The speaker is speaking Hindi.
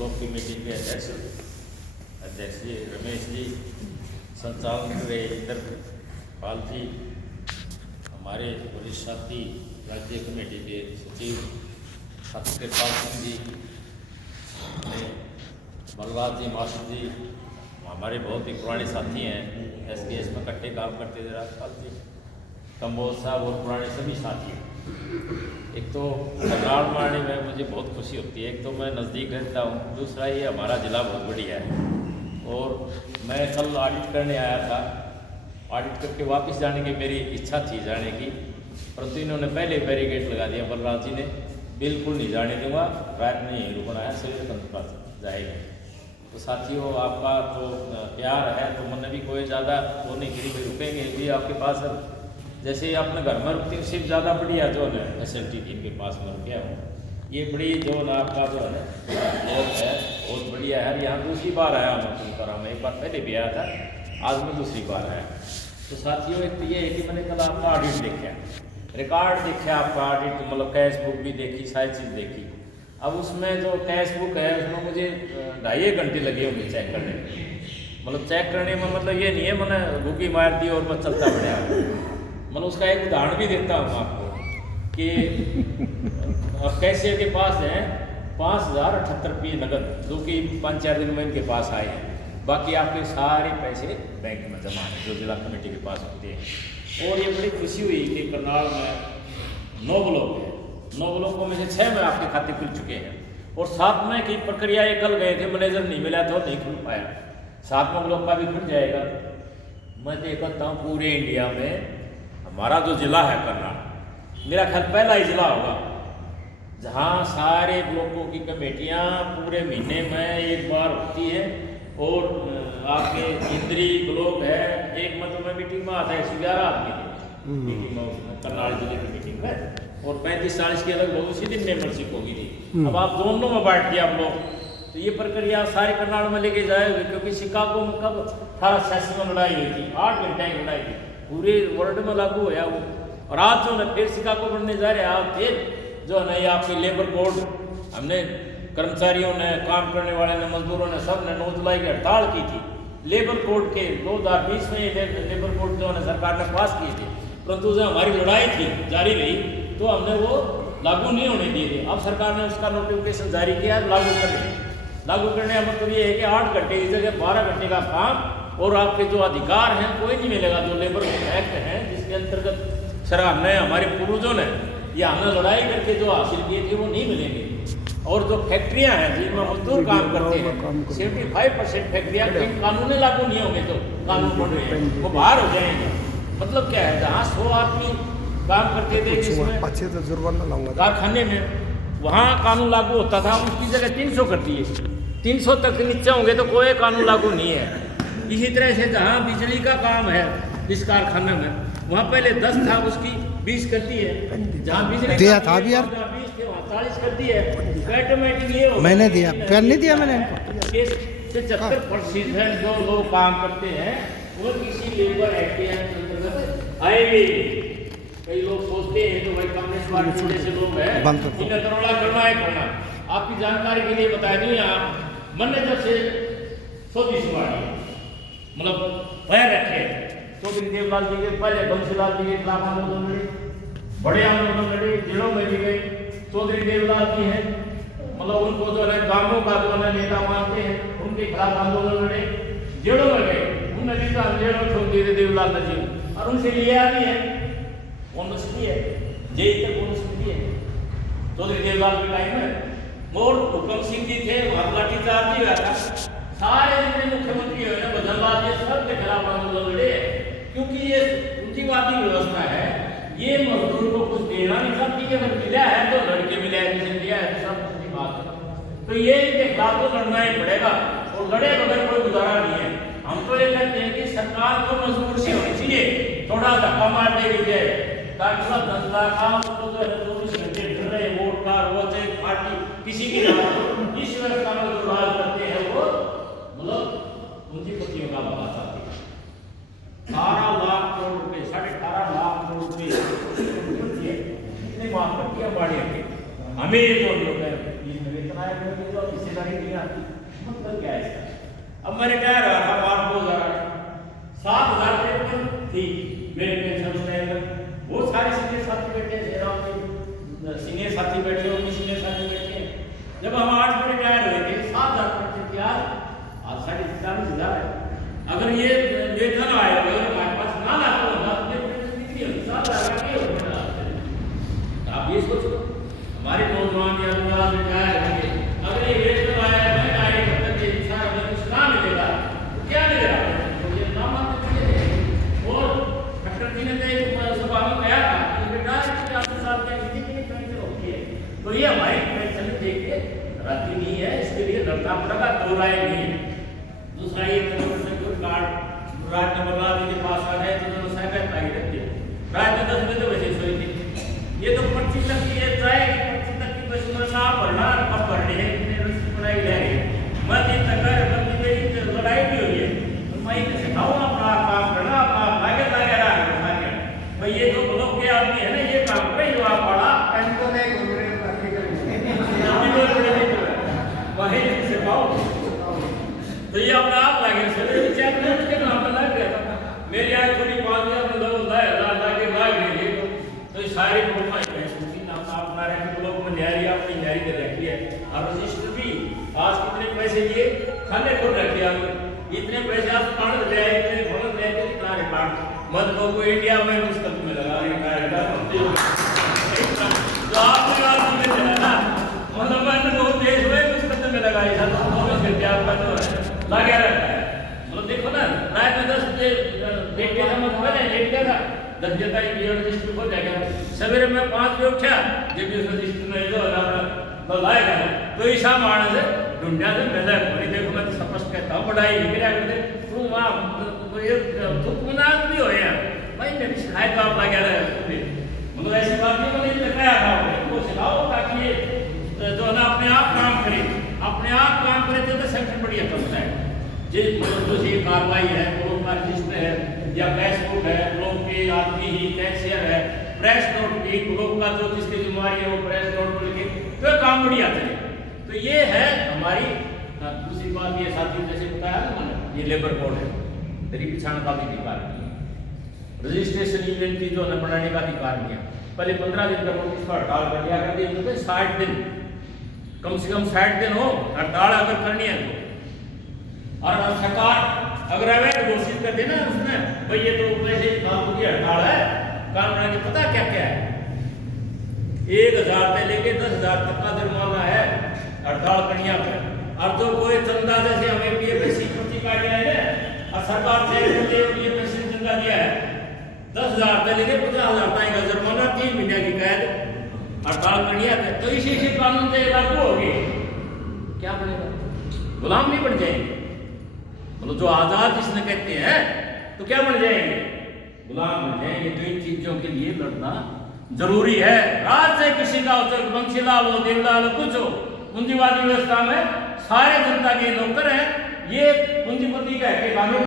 ब्लॉक कमेटी के अध्यक्ष जी रमेश जी, संचालक रहे इंद्रपाल जी, हमारे वरिष्ठ साथी राज्य कमेटी के सचिव सत्यपाल सिंह जी, बलराज जी मास्टर जी, हमारे बहुत ही पुराने साथी हैं, SKS में इकट्ठे काम करते थे, राजपाल जी, कंबोज साहब और पुराने सभी साथी हैं। एक तो करनाल मारने में मुझे बहुत खुशी होती है, एक तो मैं नज़दीक रहता हूँ, दूसरा ये हमारा ज़िला बहुत बढ़िया है। और मैं कल ऑडिट करने आया था, ऑडिट करके वापस जाने की मेरी इच्छा थी जाने की, परंतु इन्होंने पहले बैरिकेड लगा दिया। बलराज जी ने बिल्कुल नहीं जाने दूंगा, रात में यहीं रुकना है, सूर्य के पास जाएगा। तो साथियों, आपका तो प्यार है तो मैंने भी कोई ज़्यादा वो नहीं करी, भी रुकेंगे भी आपके पास। जैसे अपने घर में रुकती सिर्फ ज़्यादा बढ़िया जो है फैसिलिटी थी इनके पास में रुके हूँ। ये बड़ी जो ना आपका जो है लोग है बहुत बढ़िया है। यहाँ दूसरी बार आया मैं तुमकरा में, एक बार पहले भी आया था, आज मैं दूसरी बार आया। तो साथियों, एक तो ये है कि मैंने कल आपका ऑडिट देखा, रिकॉर्ड देखा आपका ऑडिट, मतलब कैश बुक भी देखी, सारी चीज़ देखी। अब उसमें जो कैश बुक है उसमें मुझे 2.5 घंटे लगे होंगे चेक करने में। मतलब चेक करने में मतलब ये नहीं है मैंने घुकी मार दी और मैं चलता बढ़िया। मतलब उसका एक उदाहरण भी देता हूँ आपको कि कैशियर के पास है 5,078 रुपये नगद, जो कि 5-4 दिन में इनके पास आए हैं। बाकी आपके सारे पैसे बैंक में जमा हैं जो जिला कमेटी के पास होते हैं। और ये बड़ी खुशी हुई कि करनाल में 9 ब्लॉक है, 9 ब्लॉकों में से 6 में आपके खाते खुल चुके हैं। और 7 में की प्रक्रिया ये कल गए थे, मैनेजर नहीं मिला तो नहीं खुल पाया। 7वां ब्लॉक का भी खुल जाएगा। मैं देखता हूँ पूरे इंडिया में हमारा जो जिला है करनाल, मेरा ख्याल पहला ही जिला होगा जहाँ सारे ब्लॉकों की कमेटियाँ पूरे महीने में एक बार होती है। और आपके इंद्री ब्लॉक है, एक मतलब में मीटिंग में आता है 111 आदमी की मीटिंग में करनाल जिले की मीटिंग में, और 35-40 की अलग उसी दिन मेंबरशिप होगी थी। अब आप दोनों में बैठ गया आप लोग, तो ये प्रक्रिया सारे करनाल में लेके जाएगी। क्योंकि शिकागो में कब 1886 में लड़ाई हुई थी, 8 घंटे की लड़ाई थी, पूरे वर्ल्ड में लागू होया वो। और आज जो है फिर शिकागो बनने जा रहे हैं। आज फिर जो है ना ये आपकी लेबर कोड, हमने कर्मचारियों ने, काम करने वाले ने, मजदूरों ने, सब ने 9 जुलाई की हड़ताल की थी। लेबर कोड के 2020 में ये लेबर कोड जो है सरकार ने पास किए थे, परंतु जो हमारी लड़ाई थी जारी रही तो हमने वो लागू नहीं होने दिए थे। अब सरकार ने उसका नोटिफिकेशन जारी किया है लागू करने का मतलब ये है कि 8 घंटे की जगह 12 घंटे का काम, और आपके जो अधिकार हैं कोई नहीं मिलेगा। जो लेबर एक्ट है जिसके अंतर्गत सर हमने हमारे पूर्वजों ने या हमने लड़ाई करके जो हासिल किए थे वो नहीं मिलेंगे। और जो फैक्ट्रियां हैं जिनमें मजदूर काम करते हैं, 75% फैक्ट्रियां कानून लागू नहीं होंगे, तो कानून बन रहे हैं वो बाहर हो जाएंगे। मतलब क्या है, जहाँ 100 आदमी काम करते थे जिसमें कारखाने में, वहाँ कानून लागू होता था, उसकी जगह 300 कर दिए। 300 तक नीचे होंगे तो कोई कानून लागू नहीं है। इसी तरह से जहाँ बिजली का काम है जिस कारखाने में, वहाँ पहले 10 था, उसकी 20 कर दी है। जहाँ बिजली दिया था भी यार, 20 थे वहाँ 40 कर दी है। ऑटोमेटिक ये हो मैंने दिया, पहले नहीं दिया मैंने। 75% जो लोग काम करते हैं वो किसी लेबर एक्ट के अंतर्गत आएंगे। कई लोग सोचते हैं तो भाई कम्युनिस्ट पार्टी जैसे लोग हैं इन्हें दरोड़ा करना है करना। आपकी जानकारी के लिए बता दी, आप मैंने जब से सोची सुनाई मतलब पैर रखे चौधरी देवलाल जी के, पहले बंसीलाल जी के खिलाफ आंदोलन लड़े, बड़े आंदोलन लड़े, जेलों में भी गए। चौधरी देवलाल जी हैं, मतलब उनको जो है गांवों का जो है नेता मानते हैं, उनके खिलाफ आंदोलन लड़े, जेलों में गए। उन्होंने भी जेलों में छोड़ दिए देवलाल जी, और उनसे लिया भी है, बोनस भी है, जेई तक बोनस भी है चौधरी देवलाल के टाइम में। और हुक्म सिंह जी थे, वहां लाठीचार्ज भी हुआ था। सारे जितने मुख्यमंत्री हुए ना बदलवाद, ये सब के खिलाफ आंदोलन लड़े, क्योंकि ये पूंजीवादी व्यवस्था है। ये मजदूर को कुछ देना नहीं चाहती है, अगर मिला है तो लड़के मिला है, जिसे दिया है सब उसकी बात है। तो ये इनके खिलाफ तो लड़ना ही पड़ेगा, और लड़े बगैर कोई गुजारा नहीं है। हम तो ये कहते हैं कि सरकार को मजबूर से होनी चाहिए, थोड़ा धक्का मार देनी चाहिए, ताकि 10 लाख उसको जो है 24 घंटे फिर रहे वोट का रोज पार्टी किसी की नाम इस व्यवस्था में जो राज करते हैं वो मतलब पूंजीपतियों का भला चाहते हैं। 18 लाख करोड़ रुपए, 18.5 लाख करोड़ रुपए कितने माफ करती है बाड़ियों के। हमें ये तो लोग हैं इसमें वेतन आया तो हिस्सेदारी नहीं आती, मतलब क्या है इसका। अब मैं रिटायर हुआ था मार्च 2008, 7,000 थी मेरे पेंशन उस टाइम में। वो सारे सीनियर साथी बैठे हैं, जयराम के सीनियर साथी बैठे हैं, उनके सीनियर साथी बैठे हैं। जब हम 8 में रिटायर हुए थे 7,000 थी, आज 43,000 है। अगर ये वेतन आया हो हमारे पास ना लाता होगा कितनी होती 7,000 की होती है। आप ये सोचो हमारे नौजवान या युवा रिटायर होंगे, अगर ये वेतन आया है आए मतलब ये इच्छा हमें कुछ ना मिलेगा तो क्या मिलेगा, तो ये नाम आप चलिए। और डॉक्टर जी ने तो एक सभा में कहा था कि बेटा 50 साल के कितनी पेंशन होती है, तो ये हमारी पेंशन देख के राती नहीं है, इसके लिए लड़ना पड़ेगा, दो राय नहीं है। दूसरा ये कार्ड रात में बदला के पास आ गए तो दोनों साइकिल आई रहती है, रात में 10 बजे वैसे सोई थी। ये तो 25 तक की है, चाहे 25 तक की बस में ना पढ़ना अब पढ़ने है, इतने रस पढ़ाई ले रही है मत इन तक बल्कि मेरी लड़ाई भी हुई है, तो मैं इसे सिखाऊँ अपना काम करना, अपना लागे रहा है भाई। ये तो लोग के आदमी है ना, ये काम करे जो आप पढ़ा तो नहीं घूम रहे वही सिखाओ। तो ये अपना आप लगे चेक के नाम पर लग गया था, मेरी आज थोड़ी बात है अपने लोग लागे लाग रही है, तो ये सारी प्रोफाइल है सूची नाम आप बना रहे हैं, लोग में न्यारी अपनी न्यारी कर रखी है। और रजिस्टर भी आज कितने पैसे लिए खाने को रखे आप, इतने पैसे आप फंड ले आए, इतने फंड ले आए कितना रिकॉर्ड मत लोगों इंडिया में मुस्तक में लगा तो आपने बात नहीं चला ना, मतलब मैंने बहुत देश में मुस्तक में लगाई था तो आपका जो है लगा रहता है। मतलब देखो ना रात में 10 बजे देख के हम मैंने लेट गया था 10 बजे तक ये रजिस्टर हो जाएगा, सवेरे मैं 5 बजे उठा जब इस रजिस्टर में जो तो लाएगा तो ईशा मारने से ढूंढा से मिला है। देखो मैं तो स्पष्ट कहता हूँ पढ़ाई लिख रहा है तू वहाँ ये तुमनाथ भी हो भाई मेरी शिकायत आप लगा रहे मतलब ऐसी बात नहीं मैंने दिखाया था वो सिखाओ ताकि ये जो है ना अपने आप काम करे, अपने आप काम करे तो सेक्शन बढ़िया चलता है। जो ये कार्रवाई है लोग का रजिस्टर है या कैश बुक है, लोग के आदमी ही कैशियर है, प्रेस नोट भी लोग का जो जिसकी जिम्मेवारी है वो प्रेस नोट लिखे तो काम बढ़िया चले। तो ये है हमारी दूसरी बात। ये साथी जैसे बताया ना मैंने ये लेबर कोड है, गरीब किसान का भी अधिकार नहीं है, रजिस्ट्रेशन इवेंट की जो है बनाने का अधिकार नहीं है। पहले 15 दिन का नोटिस पर हड़ताल कर दिया करते हैं तो 60 दिन कम से कम 60 दिन हो हड़ताल अगर करनी है तो। और सरकार अगर अवैध घोषित कर देना उसमें भाई ये तो वैसे फालतू की हड़ताल है, काम करने के पता क्या क्या है 1000 से लेके 10,000 तक का जुर्माना है हड़ताल करने पर। अब तो कोई चंदा जैसे हमें पीएफएससी पर्ची काट दिया है और सरकार से पीएफएससी चंदा दिया है 10,000 से लेके 50,000 तक का जुर्माना, 3 महीने की कैद, हड़ताल करनी है तो इसी कानून से लागू होगी। क्या बनेगा? गुलाम नहीं बन जाएंगे, मतलब जो आजाद जिसने कहते हैं तो क्या बन जाएंगे? गुलाम बन जाएंगे। तो इन चीजों के लिए लड़ना जरूरी है। राज से किसी का हो, बंशीलाल हो, देवलाल हो, कुछ हो, पूंजीवादी व्यवस्था में सारे जनता के नौकर हैं। ये पूंजीपति का है